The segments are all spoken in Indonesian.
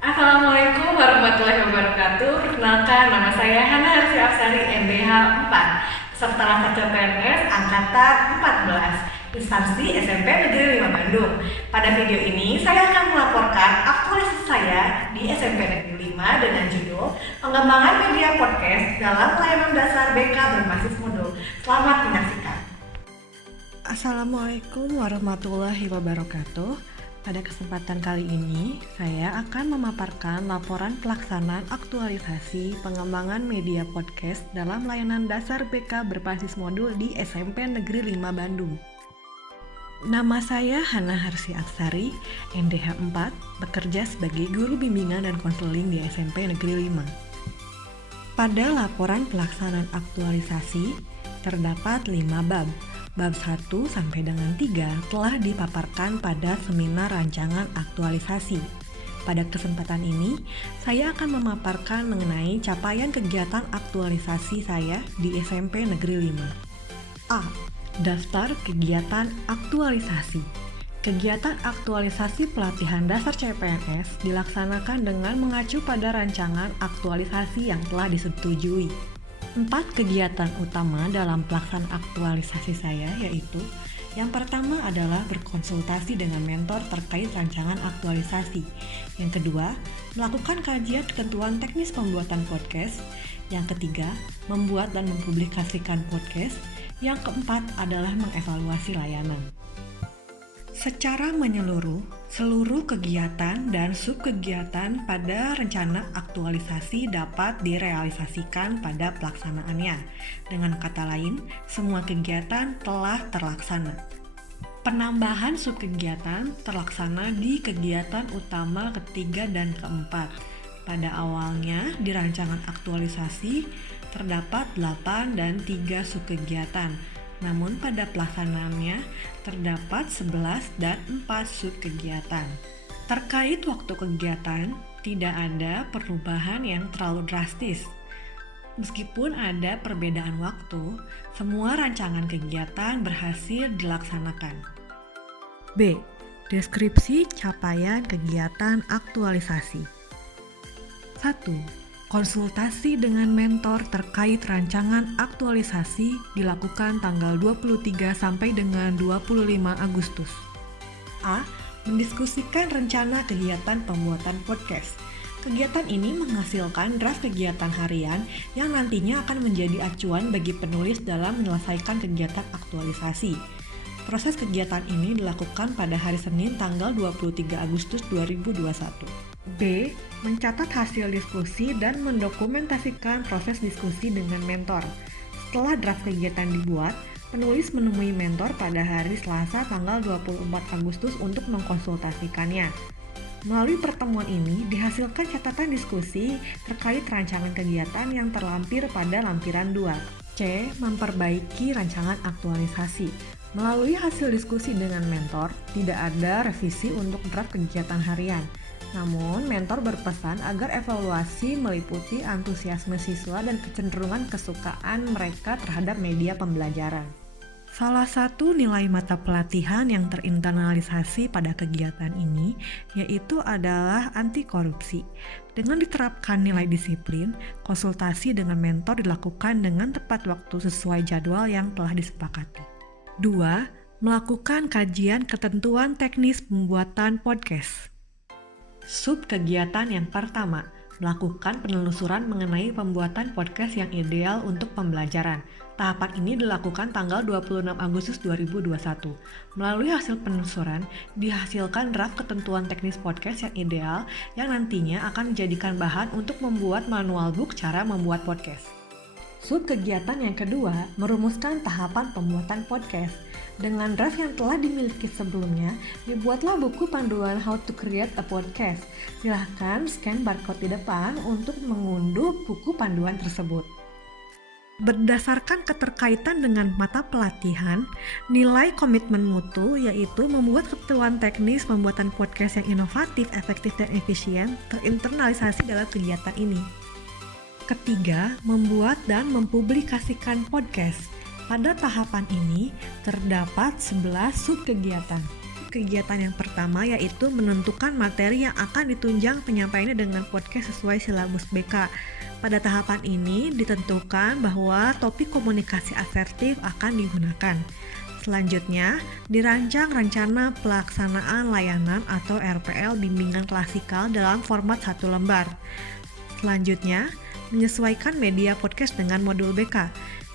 Assalamualaikum warahmatullahi wabarakatuh. Perkenalkan, nama saya Hana Harsi Afsari, MBH 4, peserta Laksa PNS Angkatan 14, instansi SMP Negeri 5 Bandung. Pada video ini, saya akan melaporkan aktualisasi saya di SMP Negeri 5 dengan judul Pengembangan Media Podcast dalam Layanan Dasar BK Berbasis Modul. Selamat menyaksikan. Assalamualaikum warahmatullahi wabarakatuh. Pada kesempatan kali ini, saya akan memaparkan laporan pelaksanaan aktualisasi pengembangan media podcast dalam layanan dasar BK berbasis modul di SMP Negeri 5 Bandung. Nama saya Hana Harsi Aksari, MDH 4, bekerja sebagai guru bimbingan dan konseling di SMP Negeri 5. Pada laporan pelaksanaan aktualisasi, terdapat 5 bab. Bab 1 sampai dengan 3 telah dipaparkan pada seminar rancangan aktualisasi. Pada kesempatan ini, saya akan memaparkan mengenai capaian kegiatan aktualisasi saya di SMP Negeri 5. A. Daftar kegiatan aktualisasi. Kegiatan aktualisasi pelatihan dasar CPNS dilaksanakan dengan mengacu pada rancangan aktualisasi yang telah disetujui. 4 kegiatan utama dalam pelaksanaan aktualisasi saya yaitu yang pertama adalah berkonsultasi dengan mentor terkait rancangan aktualisasi. Yang kedua, melakukan kajian ketentuan teknis pembuatan podcast. Yang ketiga, membuat dan mempublikasikan podcast. Yang keempat adalah mengevaluasi layanan. Secara menyeluruh, seluruh kegiatan dan subkegiatan pada rencana aktualisasi dapat direalisasikan pada pelaksanaannya. Dengan kata lain, semua kegiatan telah terlaksana. Penambahan subkegiatan terlaksana di kegiatan utama ketiga dan keempat. Pada awalnya, di rancangan aktualisasi terdapat 8 dan 3 subkegiatan. Namun pada pelaksanaannya terdapat 11 dan 4 subkegiatan. Terkait waktu kegiatan, tidak ada perubahan yang terlalu drastis. Meskipun ada perbedaan waktu, semua rancangan kegiatan berhasil dilaksanakan. B. Deskripsi capaian kegiatan aktualisasi. 1. Konsultasi dengan mentor terkait rancangan aktualisasi dilakukan tanggal 23 sampai dengan 25 Agustus. A. Mendiskusikan rencana kegiatan pembuatan podcast. Kegiatan ini menghasilkan draft kegiatan harian yang nantinya akan menjadi acuan bagi penulis dalam menyelesaikan kegiatan aktualisasi. Proses kegiatan ini dilakukan pada hari Senin tanggal 23 Agustus 2021. B. Mencatat hasil diskusi dan mendokumentasikan proses diskusi dengan mentor. Setelah draft kegiatan dibuat, penulis menemui mentor pada hari Selasa tanggal 24 Agustus untuk mengkonsultasikannya. Melalui pertemuan ini dihasilkan catatan diskusi terkait rancangan kegiatan yang terlampir pada lampiran 2. C. Memperbaiki rancangan aktualisasi. Melalui hasil diskusi dengan mentor, tidak ada revisi untuk draft kegiatan harian. Namun, mentor berpesan agar evaluasi meliputi antusiasme siswa dan kecenderungan kesukaan mereka terhadap media pembelajaran. Salah satu nilai mata pelatihan yang terinternalisasi pada kegiatan ini yaitu adalah anti korupsi. Dengan diterapkan nilai disiplin, konsultasi dengan mentor dilakukan dengan tepat waktu sesuai jadwal yang telah disepakati. 2. Melakukan kajian ketentuan teknis pembuatan podcast. Subkegiatan yang pertama, melakukan penelusuran mengenai pembuatan podcast yang ideal untuk pembelajaran. Tahapan ini dilakukan tanggal 26 Agustus 2021. Melalui hasil penelusuran, dihasilkan draft ketentuan teknis podcast yang ideal yang nantinya akan dijadikan bahan untuk membuat manual book cara membuat podcast. Subkegiatan yang kedua, merumuskan tahapan pembuatan podcast. Dengan draft yang telah dimiliki sebelumnya, dibuatlah buku panduan How to Create a Podcast. Silahkan scan barcode di depan untuk mengunduh buku panduan tersebut. Berdasarkan keterkaitan dengan mata pelatihan, nilai komitmen mutu yaitu membuat ketentuan teknis pembuatan podcast yang inovatif, efektif, dan efisien terinternalisasi dalam kegiatan ini. Ketiga, membuat dan mempublikasikan podcast. Pada tahapan ini, terdapat 11 subkegiatan. Kegiatan yang pertama yaitu menentukan materi yang akan ditunjang penyampaiannya dengan podcast sesuai silabus BK. Pada tahapan ini ditentukan bahwa topik komunikasi asertif akan digunakan. Selanjutnya, dirancang rencana pelaksanaan layanan atau RPL bimbingan klasikal dalam format 1 lembar. Selanjutnya, menyesuaikan media podcast dengan modul BK.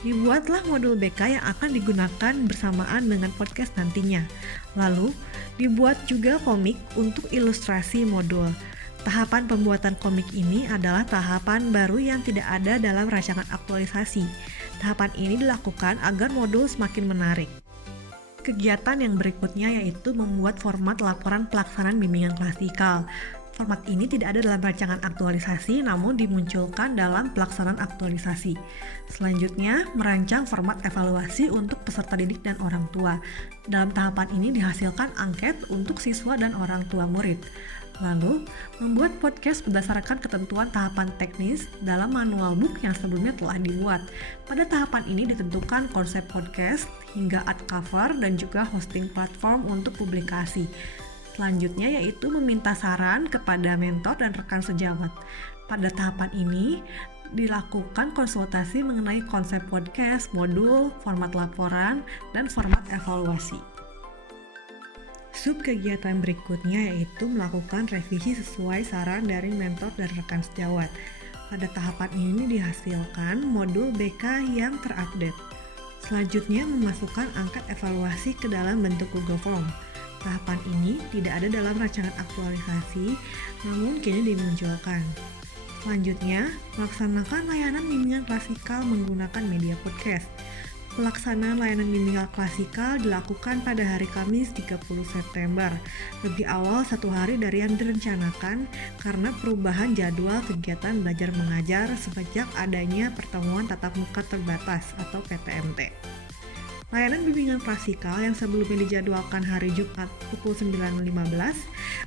Dibuatlah modul BK yang akan digunakan bersamaan dengan podcast nantinya. Lalu, dibuat juga komik untuk ilustrasi modul. Tahapan pembuatan komik ini adalah tahapan baru yang tidak ada dalam rancangan aktualisasi. Tahapan ini dilakukan agar modul semakin menarik. Kegiatan yang berikutnya yaitu membuat format laporan pelaksanaan bimbingan klasikal. Format ini tidak ada dalam rancangan aktualisasi namun dimunculkan dalam pelaksanaan aktualisasi. Selanjutnya, merancang format evaluasi untuk peserta didik dan orang tua. Dalam tahapan ini dihasilkan angket untuk siswa dan orang tua murid. Lalu, membuat podcast berdasarkan ketentuan tahapan teknis dalam manual book yang sebelumnya telah dibuat. Pada tahapan ini ditentukan konsep podcast hingga art cover dan juga hosting platform untuk publikasi. Selanjutnya yaitu meminta saran kepada mentor dan rekan sejawat. Pada tahapan ini dilakukan konsultasi mengenai konsep podcast, modul, format laporan, dan format evaluasi. Subkegiatan berikutnya yaitu melakukan revisi sesuai saran dari mentor dan rekan sejawat. Pada tahapan ini dihasilkan modul BK yang terupdate. Selanjutnya memasukkan angkat evaluasi ke dalam bentuk Google Form. Tahapan ini tidak ada dalam rancangan aktualisasi, namun kini dimunculkan. Selanjutnya, melaksanakan layanan bimbingan klasikal menggunakan media podcast. Pelaksanaan layanan bimbingan klasikal dilakukan pada hari Kamis 30 September, lebih awal 1 hari dari yang direncanakan karena perubahan jadwal kegiatan belajar mengajar sejak adanya pertemuan tatap muka terbatas atau PTMT. Layanan bimbingan klasikal yang sebelumnya dijadwalkan hari Jumat pukul 9.15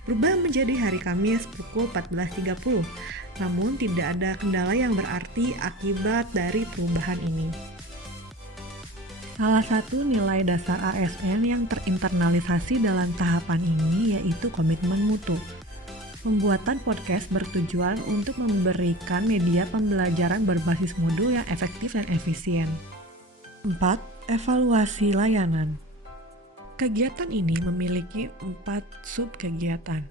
berubah menjadi hari Kamis pukul 14.30. Namun tidak ada kendala yang berarti akibat dari perubahan ini. Salah satu nilai dasar ASN yang terinternalisasi dalam tahapan ini yaitu komitmen mutu. Pembuatan podcast bertujuan untuk memberikan media pembelajaran berbasis modul yang efektif dan efisien. 4. Evaluasi layanan. Kegiatan ini memiliki 4 subkegiatan.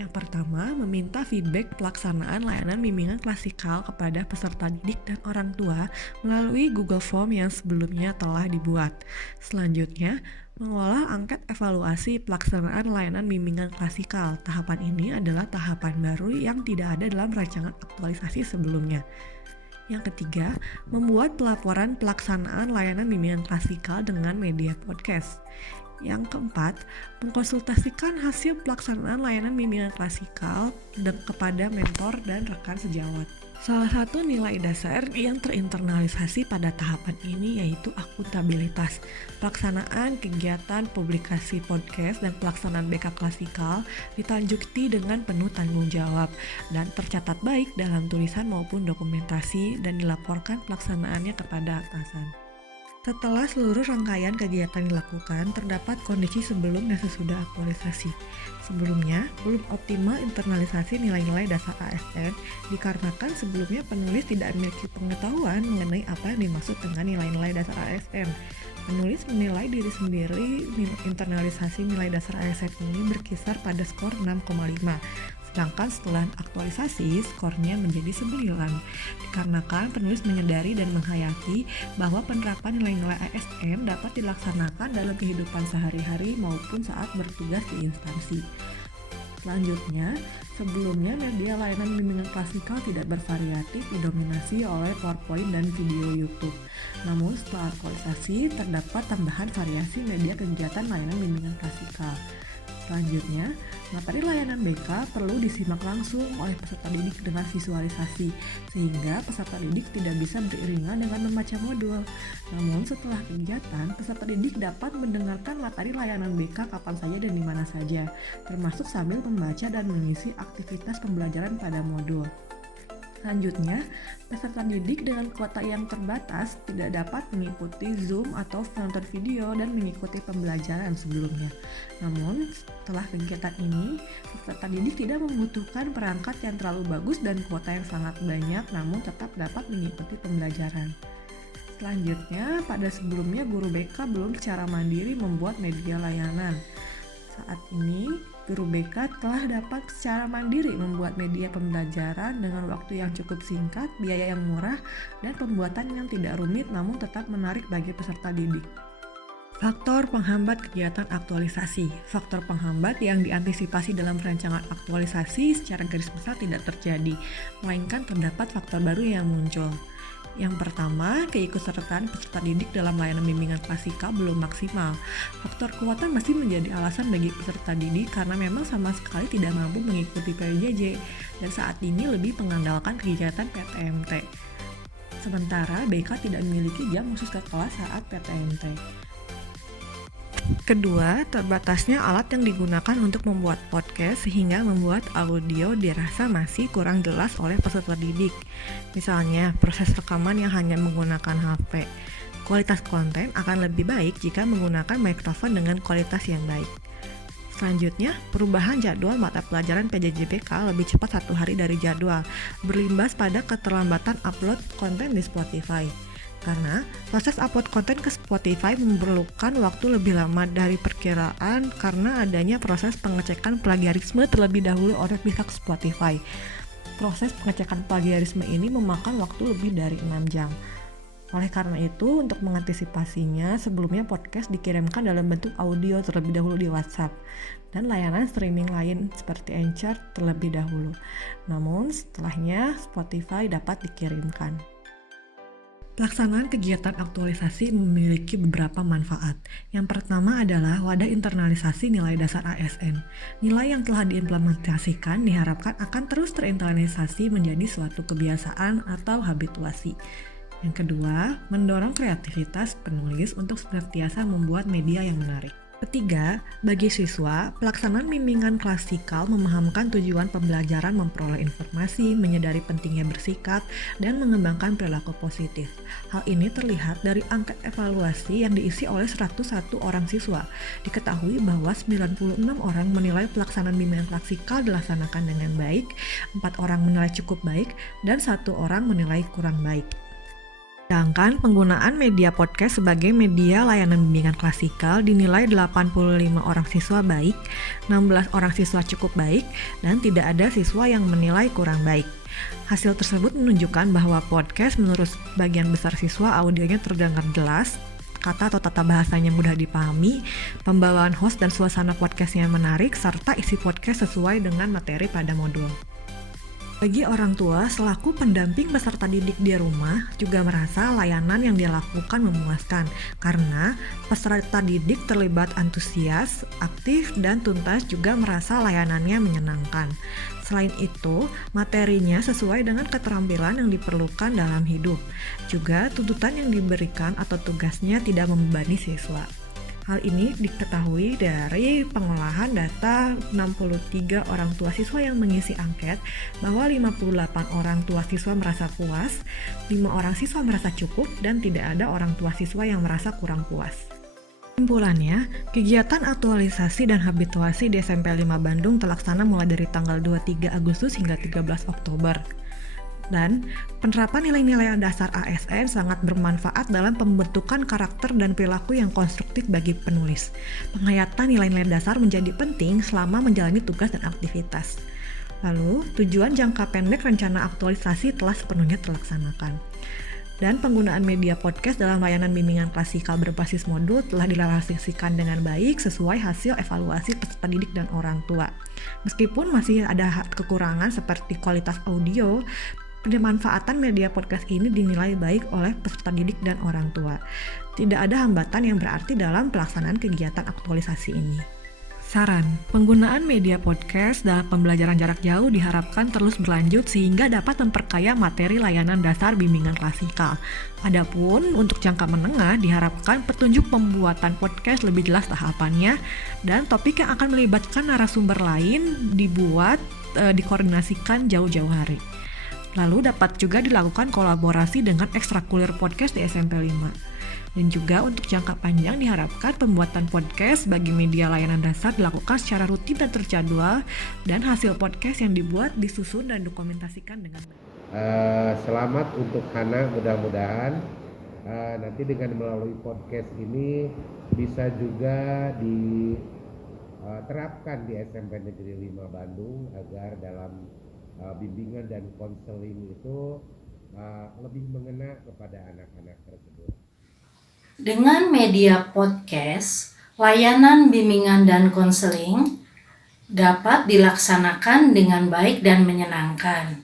Yang pertama, meminta feedback pelaksanaan layanan bimbingan klasikal kepada peserta didik dan orang tua melalui Google Form yang sebelumnya telah dibuat. Selanjutnya, mengolah angket evaluasi pelaksanaan layanan bimbingan klasikal. Tahapan ini adalah tahapan baru yang tidak ada dalam rancangan aktualisasi sebelumnya. Yang ketiga, membuat pelaporan pelaksanaan layanan bimbingan klasikal dengan media podcast. Yang keempat, mengkonsultasikan hasil pelaksanaan layanan bimbingan klasikal kepada mentor dan rekan sejawat. Salah satu nilai dasar yang terinternalisasi pada tahapan ini yaitu akuntabilitas. Pelaksanaan kegiatan publikasi podcast dan pelaksanaan BK klasikal ditanjuti dengan penuh tanggung jawab dan tercatat baik dalam tulisan maupun dokumentasi dan dilaporkan pelaksanaannya kepada atasan. Setelah seluruh rangkaian kegiatan dilakukan, terdapat kondisi sebelum dan sesudah aktualisasi. Sebelumnya, belum optimal internalisasi nilai-nilai dasar ASN dikarenakan sebelumnya penulis tidak memiliki pengetahuan mengenai apa yang dimaksud dengan nilai-nilai dasar ASN. Penulis menilai diri sendiri internalisasi nilai dasar ASN ini berkisar pada skor 6,5. Sedangkan setelah aktualisasi, skornya menjadi 9. Dikarenakan penulis menyadari dan menghayati bahwa penerapan nilai-nilai ASN dapat dilaksanakan dalam kehidupan sehari-hari maupun saat bertugas di instansi. Selanjutnya, sebelumnya media layanan bimbingan klasikal tidak bervariatif didominasi oleh PowerPoint dan video YouTube. Namun setelah aktualisasi, terdapat tambahan variasi media kegiatan layanan bimbingan klasikal. Selanjutnya, materi layanan BK perlu disimak langsung oleh peserta didik dengan visualisasi, sehingga peserta didik tidak bisa beriringan dengan membaca modul. Namun setelah kegiatan, peserta didik dapat mendengarkan materi layanan BK kapan saja dan di mana saja, termasuk sambil membaca dan mengisi aktivitas pembelajaran pada modul. Selanjutnya, peserta didik dengan kuota yang terbatas tidak dapat mengikuti Zoom atau menonton video dan mengikuti pembelajaran sebelumnya. Namun, setelah kegiatan ini, peserta didik tidak membutuhkan perangkat yang terlalu bagus dan kuota yang sangat banyak, namun tetap dapat mengikuti pembelajaran. Selanjutnya, pada sebelumnya guru BK belum secara mandiri membuat media layanan. Saat ini, guru BK telah dapat secara mandiri membuat media pembelajaran dengan waktu yang cukup singkat, biaya yang murah, dan pembuatan yang tidak rumit namun tetap menarik bagi peserta didik. Faktor penghambat kegiatan aktualisasi. Faktor penghambat yang diantisipasi dalam perancangan aktualisasi secara garis besar tidak terjadi, melainkan terdapat faktor baru yang muncul. Yang pertama, keikutsertaan peserta didik dalam layanan bimbingan klasika belum maksimal. Faktor kuota masih menjadi alasan bagi peserta didik karena memang sama sekali tidak mampu mengikuti PJJ dan saat ini lebih mengandalkan kegiatan PTMT. Sementara BK tidak memiliki jam khusus ke kelas saat PTMT. Kedua, terbatasnya alat yang digunakan untuk membuat podcast sehingga membuat audio dirasa masih kurang jelas oleh peserta didik. Misalnya, proses rekaman yang hanya menggunakan HP. Kualitas konten akan lebih baik jika menggunakan mikrofon dengan kualitas yang baik. Selanjutnya, perubahan jadwal mata pelajaran PJJBK lebih cepat 1 hari dari jadwal, berimbas pada keterlambatan upload konten di Spotify. Karena proses upload konten ke Spotify memerlukan waktu lebih lama dari perkiraan karena adanya proses pengecekan plagiarisme terlebih dahulu oleh pihak Spotify. Proses pengecekan plagiarisme ini memakan waktu lebih dari 6 jam. Oleh karena itu, untuk mengantisipasinya, sebelumnya podcast dikirimkan dalam bentuk audio terlebih dahulu di WhatsApp dan layanan streaming lain seperti Anchor terlebih dahulu. Namun, setelahnya Spotify dapat dikirimkan. Pelaksanaan kegiatan aktualisasi memiliki beberapa manfaat. Yang pertama adalah wadah internalisasi nilai dasar ASN. Nilai yang telah diimplementasikan diharapkan akan terus terinternalisasi menjadi suatu kebiasaan atau habituasi. Yang kedua, mendorong kreativitas penulis untuk senantiasa membuat media yang menarik. Ketiga, bagi siswa, pelaksanaan bimbingan klasikal memahamkan tujuan pembelajaran memperoleh informasi, menyadari pentingnya bersikap, dan mengembangkan perilaku positif. Hal ini terlihat dari angket evaluasi yang diisi oleh 101 orang siswa. Diketahui bahwa 96 orang menilai pelaksanaan bimbingan klasikal dilaksanakan dengan baik, 4 orang menilai cukup baik, dan 1 orang menilai kurang baik. Sedangkan penggunaan media podcast sebagai media layanan bimbingan klasikal dinilai 85 orang siswa baik, 16 orang siswa cukup baik, dan tidak ada siswa yang menilai kurang baik. Hasil tersebut menunjukkan bahwa podcast menurut sebagian besar siswa audionya terdengar jelas, kata atau tata bahasanya mudah dipahami, pembawaan host dan suasana podcastnya menarik, serta isi podcast sesuai dengan materi pada modul. Bagi orang tua, selaku pendamping peserta didik di rumah juga merasa layanan yang dilakukan memuaskan karena peserta didik terlibat antusias, aktif, dan tuntas juga merasa layanannya menyenangkan. Selain itu, materinya sesuai dengan keterampilan yang diperlukan dalam hidup. Juga tuntutan yang diberikan atau tugasnya tidak membebani siswa. Hal ini diketahui dari pengolahan data 63 orang tua siswa yang mengisi angket bahwa 58 orang tua siswa merasa puas, 5 orang siswa merasa cukup, dan tidak ada orang tua siswa yang merasa kurang puas. Kesimpulannya, kegiatan aktualisasi dan habituasi di SMP 5 Bandung terlaksana mulai dari tanggal 23 Agustus hingga 13 Oktober. Dan penerapan nilai-nilai dasar ASN sangat bermanfaat dalam pembentukan karakter dan perilaku yang konstruktif bagi penulis. Penghayatan nilai-nilai dasar menjadi penting selama menjalani tugas dan aktivitas. Lalu, tujuan jangka pendek rencana aktualisasi telah sepenuhnya terlaksanakan. Dan penggunaan media podcast dalam layanan bimbingan klasikal berbasis modul telah direalisasikan dengan baik sesuai hasil evaluasi peserta didik dan orang tua. Meskipun masih ada kekurangan seperti kualitas audio, pemanfaatan media podcast ini dinilai baik oleh peserta didik dan orang tua. Tidak ada hambatan yang berarti dalam pelaksanaan kegiatan aktualisasi ini. Saran, penggunaan media podcast dalam pembelajaran jarak jauh diharapkan terus berlanjut sehingga dapat memperkaya materi layanan dasar bimbingan klasikal. Adapun untuk jangka menengah diharapkan petunjuk pembuatan podcast lebih jelas tahapannya dan topik yang akan melibatkan narasumber lain dikoordinasikan jauh-jauh hari. Lalu dapat juga dilakukan kolaborasi dengan ekstrakurikuler podcast di SMP 5. Dan juga untuk jangka panjang diharapkan pembuatan podcast bagi media layanan dasar dilakukan secara rutin dan terjadwal, dan hasil podcast yang dibuat disusun dan dokumentasikan dengan Selamat untuk Hana, mudah-mudahan nanti dengan melalui podcast ini bisa juga diterapkan di SMP Negeri 5 Bandung agar dalam bimbingan dan konseling itu lebih mengena kepada anak-anak tersebut. Dengan media podcast, layanan bimbingan dan konseling dapat dilaksanakan dengan baik dan menyenangkan.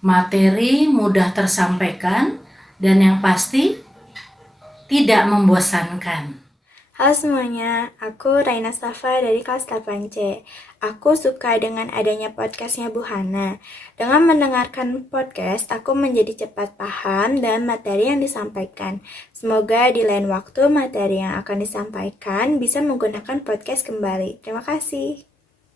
Materi mudah tersampaikan dan yang pasti tidak membosankan. Halo semuanya, aku Raina Safa dari kelas 8C. Aku suka dengan adanya podcastnya Bu Hana. Dengan mendengarkan podcast, aku menjadi cepat paham dan materi yang disampaikan. Semoga di lain waktu materi yang akan disampaikan bisa menggunakan podcast kembali. Terima kasih.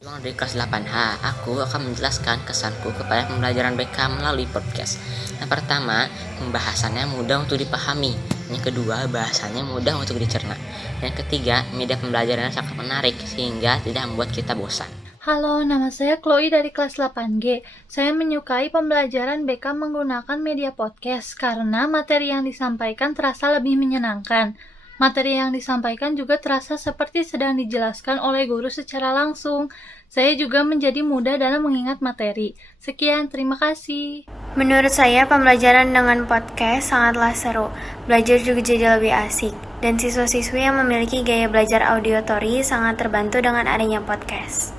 Dari kelas 8H, aku akan menjelaskan kesanku kepada pembelajaran BK melalui podcast. Yang pertama, pembahasannya mudah untuk dipahami. Yang kedua, bahasanya mudah untuk dicerna. Yang ketiga, media pembelajarannya sangat menarik sehingga tidak membuat kita bosan. Halo, nama saya Chloe dari kelas 8G. Saya menyukai pembelajaran BK menggunakan media podcast karena materi yang disampaikan terasa lebih menyenangkan. Materi yang disampaikan juga terasa seperti sedang dijelaskan oleh guru secara langsung. Saya juga menjadi mudah dalam mengingat materi. Sekian, terima kasih. Menurut saya, pembelajaran dengan podcast sangatlah seru. Belajar juga jadi lebih asik. Dan siswa-siswi yang memiliki gaya belajar auditory sangat terbantu dengan adanya podcast.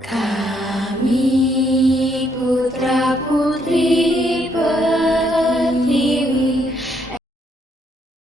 Kami